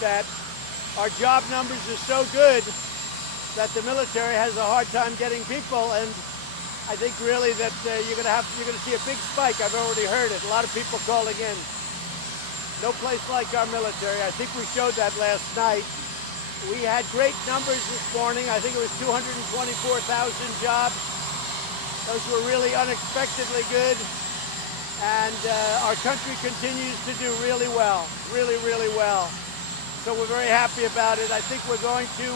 that our job numbers are so good that the military has a hard time getting people, and I think really that you're going to see a big spike. I've already heard it. A lot of people calling in. No place like our military. I think we showed that last night. We had great numbers this morning. I think it was 224,000 jobs. Those were really unexpectedly good. And our country continues to do really well, really, really well. So we're very happy about it. I think we're going to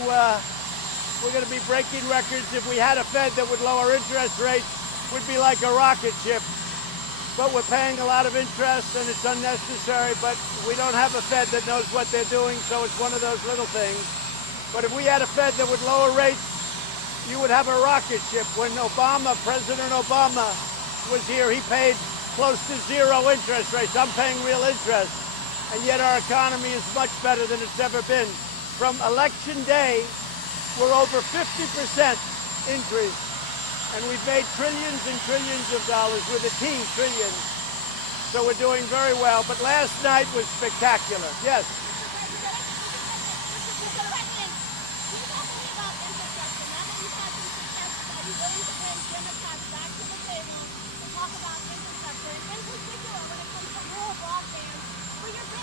be breaking records. If we had a Fed that would lower interest rates, we'd be like a rocket ship. But we're paying a lot of interest and it's unnecessary, but we don't have a Fed that knows what they're doing, so it's one of those little things. But if we had a Fed that would lower rates, you would have a rocket ship. When President Obama was here, he paid close to zero interest rates. I'm paying real interest. And yet our economy is much better than it's ever been. From election day, we're over 50% increase. And we've made trillions and trillions of dollars with a team, trillions. So we're doing very well. But last night was spectacular. Yes.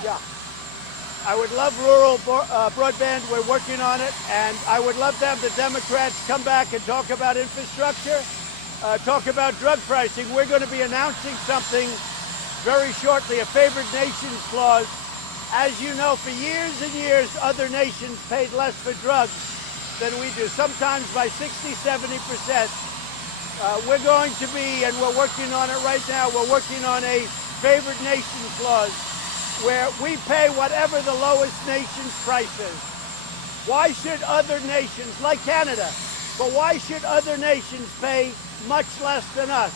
Yeah. I would love rural broadband. We're working on it. And I would love to have the Democrats come back and talk about infrastructure, talk about drug pricing. We're going to be announcing something very shortly, a favored nations clause. As you know, for years and years, other nations paid less for drugs than we do, sometimes by 60, 70%. We're going to be, and we're working on it right now, we're working on a favored nations clause where we pay whatever the lowest nation's price is. Why should other nations, like Canada, but why should other nations pay much less than us?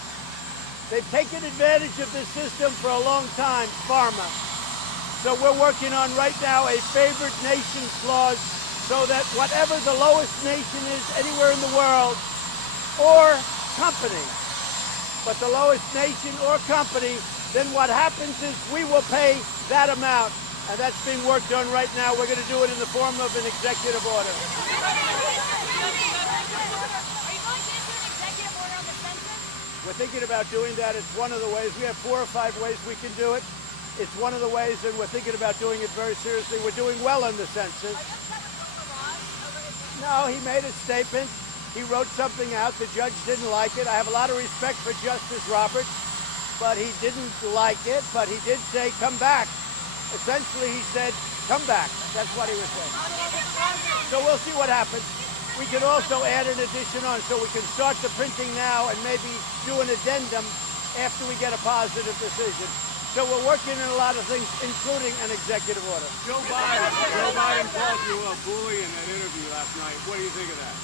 They've taken advantage of this system for a long time, pharma. So we're working on right now a favored nations clause so that whatever the lowest nation is anywhere in the world, or company, but the lowest nation or company, then what happens is we will pay that amount, and that's being worked on right now. We're going to do it in the form of an executive order. Are you going to issue an executive order on the census? We're thinking about doing that. It's one of the ways. We have 4 or 5 ways we can do it. It's one of the ways, and we're thinking about doing it very seriously. We're doing well on the census. No, he made a statement. He wrote something out. The judge didn't like it. I have a lot of respect for Justice Roberts, but he didn't like it. But he did say, come back. Essentially, he said, come back. That's what he was saying. So we'll see what happens. We can also add an addition on, so we can start the printing now and maybe do an addendum after we get a positive decision. So we're working on a lot of things, including an executive order. Joe Biden called you a bully in that interview last night. What do you think of that?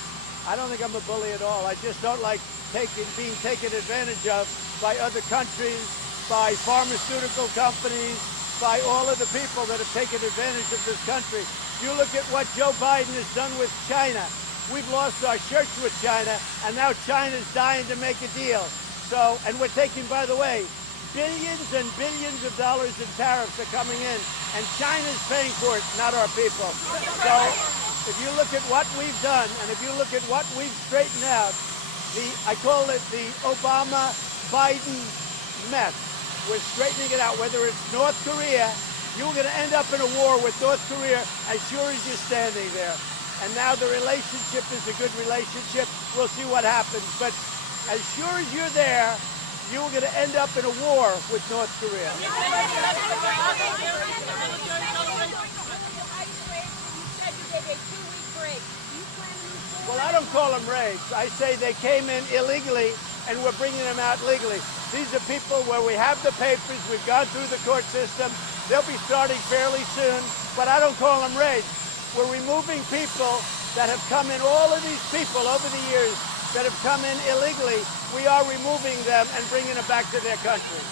I don't think I'm a bully at all. I just don't like being taken advantage of by other countries, by pharmaceutical companies, by all of the people that have taken advantage of this country. You look at what Joe Biden has done with China. We've lost our shirts with China, and now China's dying to make a deal. So, and we're taking, by the way, billions and billions of dollars in tariffs are coming in, and China's paying for it, not our people. So, if you look at what we've done, and if you look at what we've straightened out, I call it the Obama-Biden mess. We're straightening it out. Whether it's North Korea, you're going to end up in a war with North Korea as sure as you're standing there. And now the relationship is a good relationship. We'll see what happens. But as sure as you're there, you're going to end up in a war with North Korea. Well, I don't call them raids. I say they came in illegally, and we're bringing them out legally. These are people where we have the papers, we've gone through the court system. They'll be starting fairly soon, but I don't call them raids. We're removing people that have come in, all of these people over the years that have come in illegally. We are removing them and bringing them back to their country.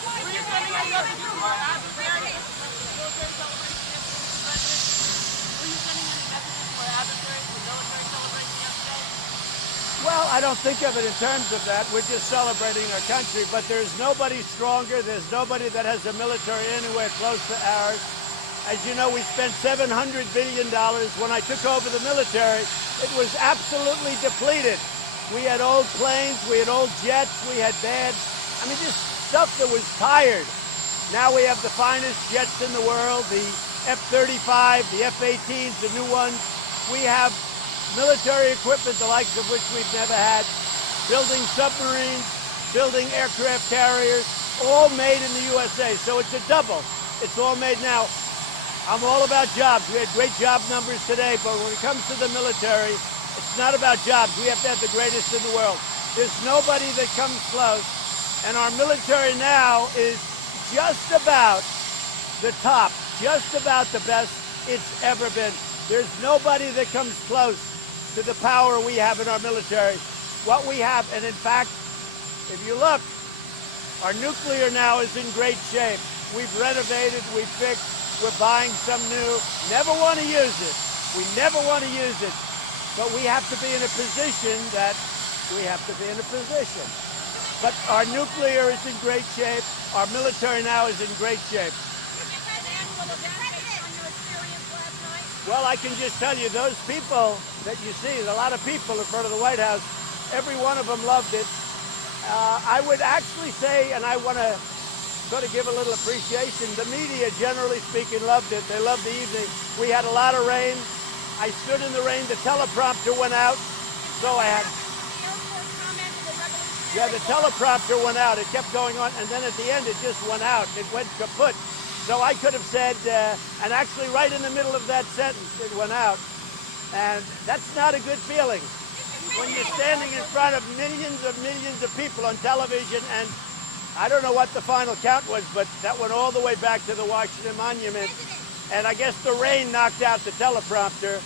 Well, I don't think of it in terms of that. We're just celebrating our country, but there's nobody stronger. There's nobody that has a military anywhere close to ours. As you know, we spent $700 billion. When I took over the military, it was absolutely depleted. We had old planes, we had old jets, we had just stuff that was tired. Now we have the finest jets in the world, the F-35, the F-18s, the new ones. We have military equipment, the likes of which we've never had, building submarines, building aircraft carriers, all made in the USA. So it's a double. It's all made now. I'm all about jobs. We had great job numbers today, but when it comes to the military, it's not about jobs. We have to have the greatest in the world. There's nobody that comes close, and our military now is just about the top, just about the best it's ever been. There's nobody that comes close to the power we have in our military. What we have, and in fact, if you look, our nuclear now is in great shape. We've renovated, we've fixed, we're buying some new. Never want to use it. We never want to use it. But we have to be in a position that we have to be in a position. But our nuclear is in great shape. Our military now is in great shape. Well, I can just tell you, those people that you see, a lot of people in front of the White House, every one of them loved it. I would actually say, and I want to sort of give a little appreciation, the media, generally speaking, loved it. They loved the evening. We had a lot of rain. I stood in the rain. The teleprompter went out, so I had... Yeah, the teleprompter went out. It kept going on, and then at the end, it just went out. It went kaput. So I could have said, and actually right in the middle of that sentence, it went out. And that's not a good feeling. When you're standing in front of millions of people on television, and I don't know what the final count was, but that went all the way back to the Washington Monument. And I guess the rain knocked out the teleprompter.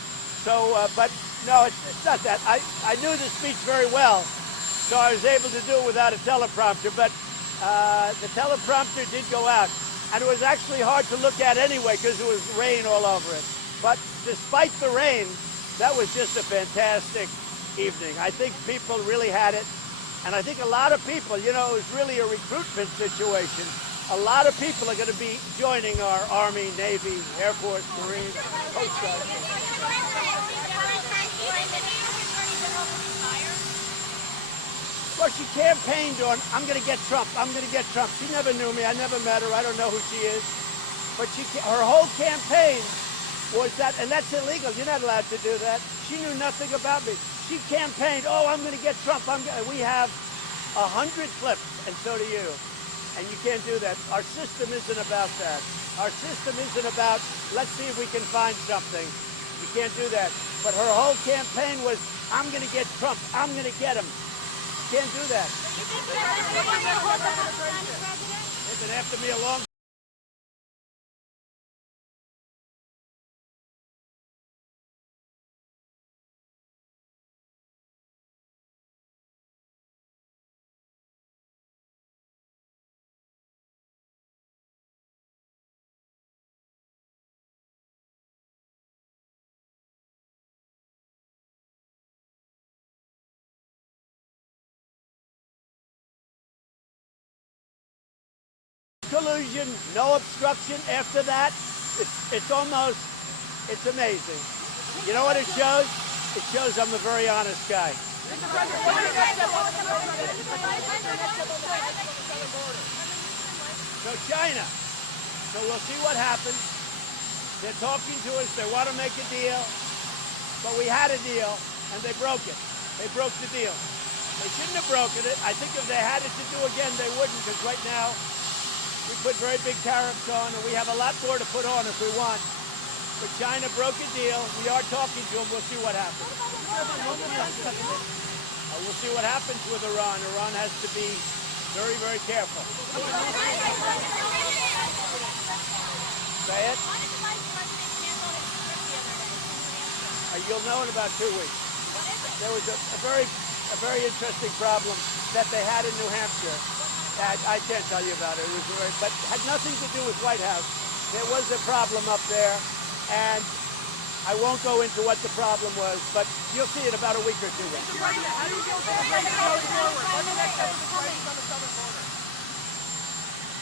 So, but no, it's not that. I knew the speech very well, so I was able to do it without a teleprompter. But the teleprompter did go out. And it was actually hard to look at anyway because there was rain all over it. But despite the rain, that was just a fantastic evening. I think people really had it. And I think a lot of people, you know, it was really a recruitment situation. A lot of people are going to be joining our Army, Navy, Air Force, Marines, Coast Guard. Well, she campaigned on, I'm going to get Trump, I'm going to get Trump. She never knew me, I never met her, I don't know who she is. But her whole campaign was that, and that's illegal, you're not allowed to do that. She knew nothing about me. She campaigned, oh, I'm going to get Trump. We have 100 clips, and so do you. And you can't do that. Our system isn't about that. Our system isn't about, let's see if we can find something. You can't do that. But her whole campaign was, I'm going to get Trump, I'm going to get him. Can't do that. They've been after me a long time. Collusion, no obstruction. After that, it's amazing. You know what it shows? It shows I'm a very honest guy. So China. So we'll see what happens. They're talking to us. They want to make a deal. But we had a deal, and they broke it. They broke the deal. They shouldn't have broken it. I think if they had it to do again, they wouldn't, because right now, we put very big tariffs on, and we have a lot more to put on if we want. But China broke a deal. We are talking to them. We'll see what happens. We'll see what happens with Iran. Iran has to be very, very careful. Say it. You'll know in about 2 weeks. There was a very interesting problem that they had in New Hampshire. I can't tell you about it. It was but had nothing to do with White House. There was a problem up there, and I won't go into what the problem was, but you'll see in about a week or 2 weeks. How do you feel going forward? What's the next step of the crisis on the southern border?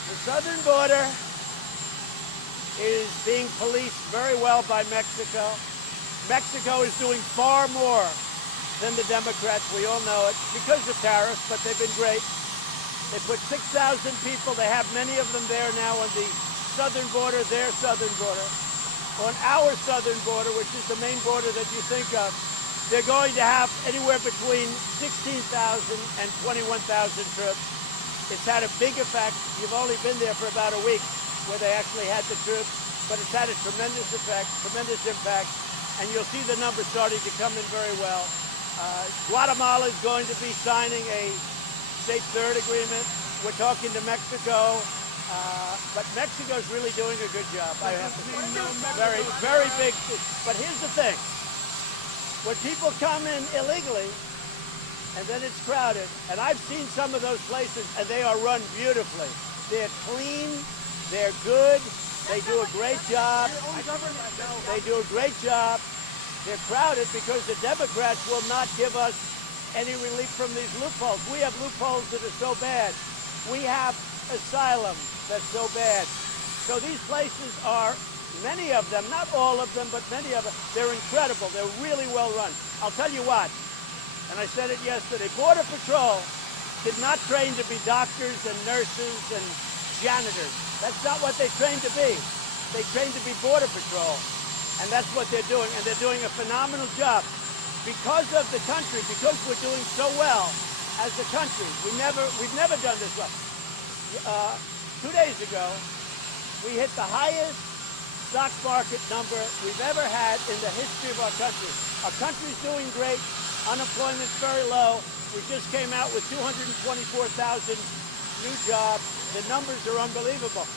The southern border, is being policed very well by Mexico. Mexico is doing far more than the Democrats. We all know it because of tariffs, but they've been great. They put 6,000 people. They have many of them there now on the southern border, their southern border. On our southern border, which is the main border that you think of, they're going to have anywhere between 16,000 and 21,000 troops. It's had a big effect. You've only been there for about a week where they actually had the troops, but it's had a tremendous effect, tremendous impact, and you'll see the numbers starting to come in very well. Guatemala is going to be signing a State Third agreement. We're talking to Mexico, but Mexico's really doing a good job. I have to say, very, very big. But here's the thing: when people come in illegally, and then it's crowded, and I've seen some of those places, and they are run beautifully. They're clean, they're good, they do a great job. They do a great job. They're crowded because the Democrats will not give us any relief from these loopholes. We have loopholes that are so bad. We have asylum that's so bad. So these places are, many of them, not all of them, but many of them, they're incredible. They're really well run. I'll tell you what, and I said it yesterday, Border Patrol did not train to be doctors and nurses and janitors. That's not what they trained to be. They trained to be Border Patrol. And that's what they're doing. And they're doing a phenomenal job. Because of the country, because we're doing so well as a country, we've never done this well. 2 days ago, we hit the highest stock market number we've ever had in the history of our country. Our country's doing great. Unemployment's very low. We just came out with 224,000 new jobs. The numbers are unbelievable.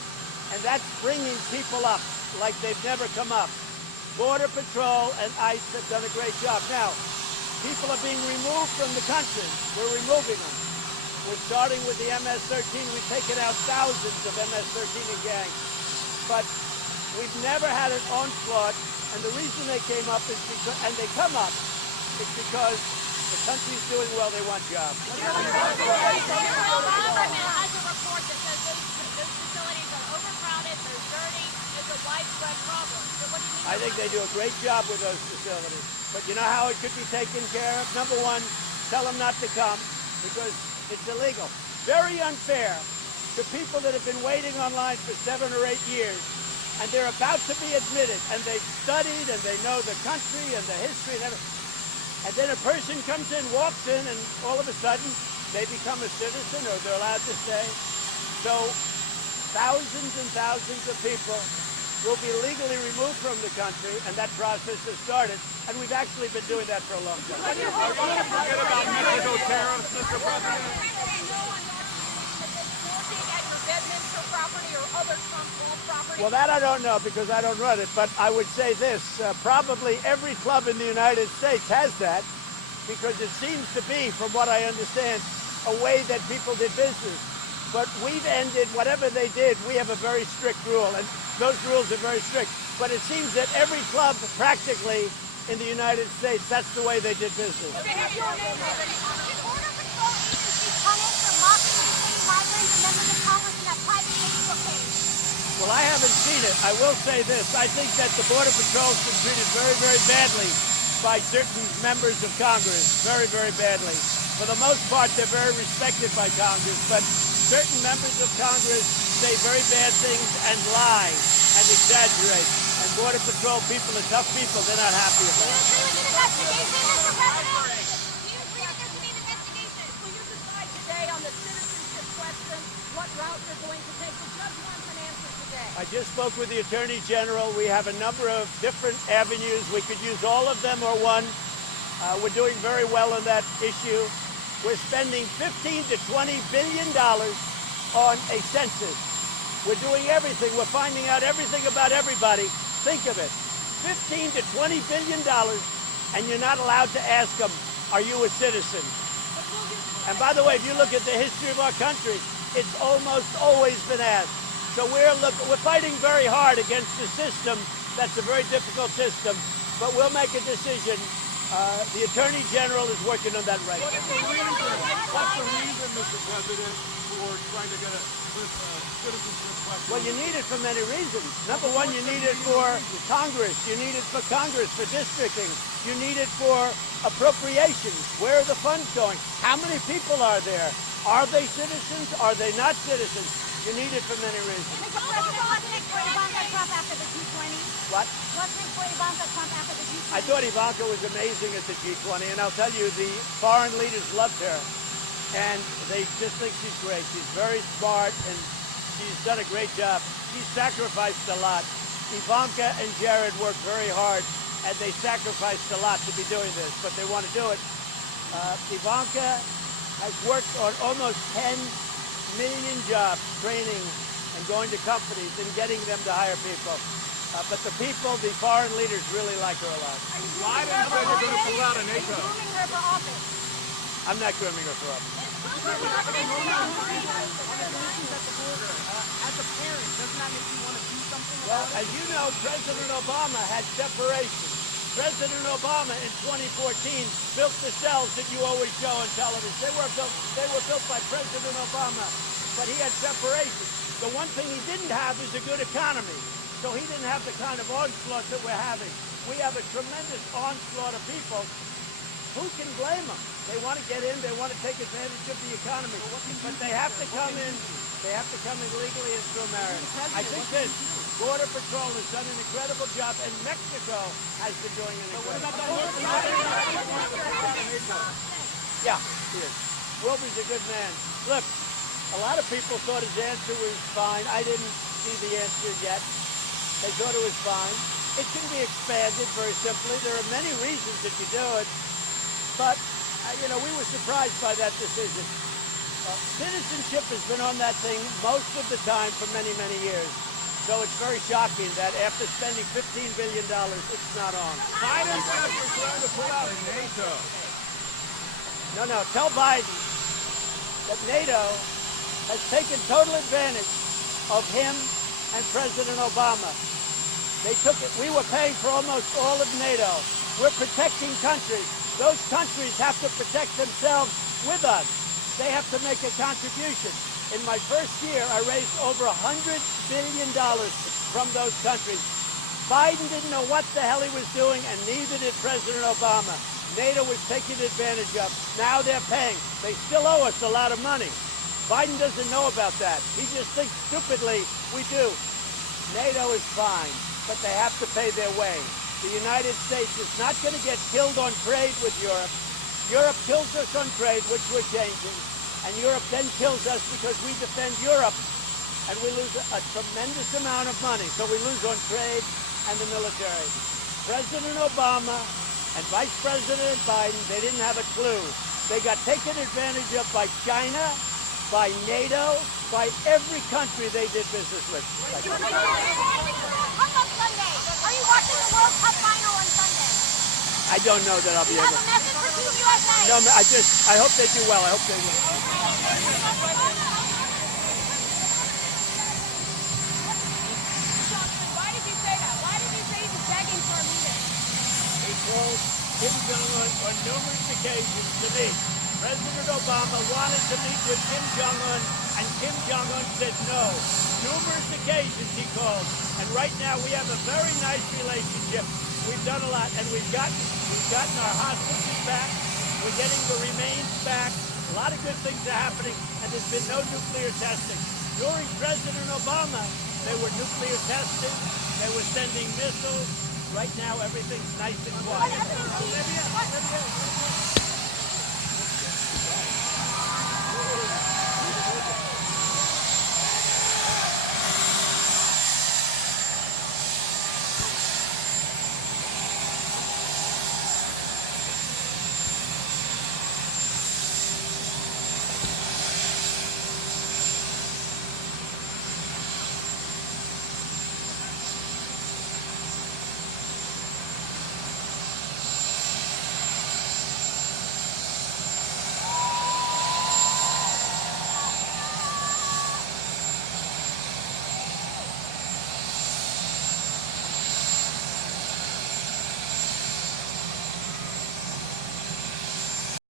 And that's bringing people up like they've never come up. Border Patrol and ICE have done a great job. Now, people are being removed from the country. We're removing them. We're starting with the MS-13. We've taken out thousands of MS-13 in gangs. But we've never had an onslaught, and the reason they came up is because, and they come up, is because the country's doing well, they want jobs. Your government has a report that says those facilities are overcrowded, they're dirty, it's a widespread problem. So what do you mean? I think they do a great job with those facilities. But you know how it could be taken care of? Number one, tell them not to come because it's illegal. Very unfair to people that have been waiting online for 7 or 8 years, and they're about to be admitted, and they've studied, and they know the country and the history and everything. And then a person comes in, walks in, and all of a sudden, they become a citizen, or they're allowed to stay. So thousands and thousands of people will be legally removed from the country, and that process has started. And we've actually been doing that for a long time. Forget about Mexico tariffs, Mr. President. Well, that I don't know because I don't run it, but I would say this. Probably every club in the United States has that because it seems to be, from what I understand, a way that people did business. But we've ended, whatever they did, we have a very strict rule, and those rules are very strict. But it seems that every club, practically, in the United States, that's the way they did business. Border Patrol agencies punished for mocking state violence and members of Congress in that private Facebook page? Well, I haven't seen it. I will say this. I think that the Border Patrol's been treated very, very badly by certain members of Congress. Very, very badly. For the most part, they're very respected by Congress, but certain members of Congress say very bad things and lie and exaggerate. And Border Patrol people are tough people. They're not happy about it. Do you agree with the investigation, Mr. President? Do you agree that there should be an investigation? Will you decide today on the citizenship question what route you're going to take? The judge wants an answer today. I just spoke with the Attorney General. We have a number of different avenues. We could use all of them or one. We're doing very well on that issue. We're spending $15 to $20 billion on a census. We're doing everything. We're finding out everything about everybody. Think of it. $15 to $20 billion, and you're not allowed to ask them, are you a citizen? And by the way, if you look at the history of our country, it's almost always been asked. So we're fighting very hard against the system. That's a very difficult system, but we'll make a decision The Attorney General is working on that right now. What's the reason, Mr. President, for trying to get this citizenship question? Well, you need it for many reasons. Number one, you need it for Congress. You need it for Congress, for districting. You need it for appropriations. Where are the funds going? How many people are there? Are they citizens? Are they not citizens? You need it for many reasons. Mr. President, what's next for Ivanka Trump after the G20? What? What's next for Ivanka Trump after the G20? I thought Ivanka was amazing at the G20, and I'll tell you, the foreign leaders loved her, and they just think she's great. She's very smart, and she's done a great job. She's sacrificed a lot. Ivanka and Jared worked very hard, and they sacrificed a lot to be doing this, but they want to do it. Ivanka has worked on almost 10 million jobs, training and going to companies and getting them to hire people. But the people, the foreign leaders, really like her a lot. Biden said you're going to pull out of NATO. Grooming her for office. I'm not grooming her for office. As a parent, doesn't that make you want to do something Well, about it? as you know, President Obama had separation. President Obama in 2014 built the cells that you always show on television. They were built by President Obama, but he had separation. The one thing he didn't have is a good economy. So he didn't have the kind of onslaught that we're having. We have a tremendous onslaught of people. Who can blame them? They want to get in, they want to take advantage of the economy. But they have to come in, legally and through marriage. I think this Border Patrol has done an incredible job, and Mexico has been doing an incredible job. Yeah, he is. Wilbur's a good man. Look, a lot of people thought his answer was fine. I didn't see the answer yet. They thought it was fine. It can be expanded very simply. There are many reasons that you do it. But, we were surprised by that decision. Citizenship has been on that thing most of the time for many, many years. So it's very shocking that after spending $15 billion, it's not on. Biden says you're trying to pull out of NATO. No, tell Biden that NATO has taken total advantage of him and President Obama. They took it. We were paying for almost all of NATO. We're protecting countries. Those countries have to protect themselves with us. They have to make a contribution. In my first year, I raised over $100 billion from those countries. Biden didn't know what the hell he was doing, and neither did President Obama. NATO was taking advantage of. Now they're paying. They still owe us a lot of money. Biden doesn't know about that. He just thinks stupidly we do. NATO is fine, but they have to pay their way. The United States is not going to get killed on trade with Europe. Europe kills us on trade, which we're changing, and Europe then kills us because we defend Europe, and we lose a tremendous amount of money. So we lose on trade and the military. President Obama and Vice President Biden, they didn't have a clue. They got taken advantage of by China, by NATO, by every country they did business with. How about Sunday? Are you watching the World Cup final on Sunday? I don't know that I'll be You able have a message for Team USA? No, I hope they do well. I hope they win. Why did you say that? Why did you say he's begging for a meeting? He told Kim Jong-un on numerous occasions to meet. President Obama wanted to meet with Kim Jong-un, and Kim Jong-un said no. Numerous occasions he called. And right now we have a very nice relationship. We've done a lot, and we've gotten our hostages back. We're getting the remains back. A lot of good things are happening, and there's been no nuclear testing. During President Obama, they were nuclear testing. They were sending missiles. Right now, everything's nice and quiet.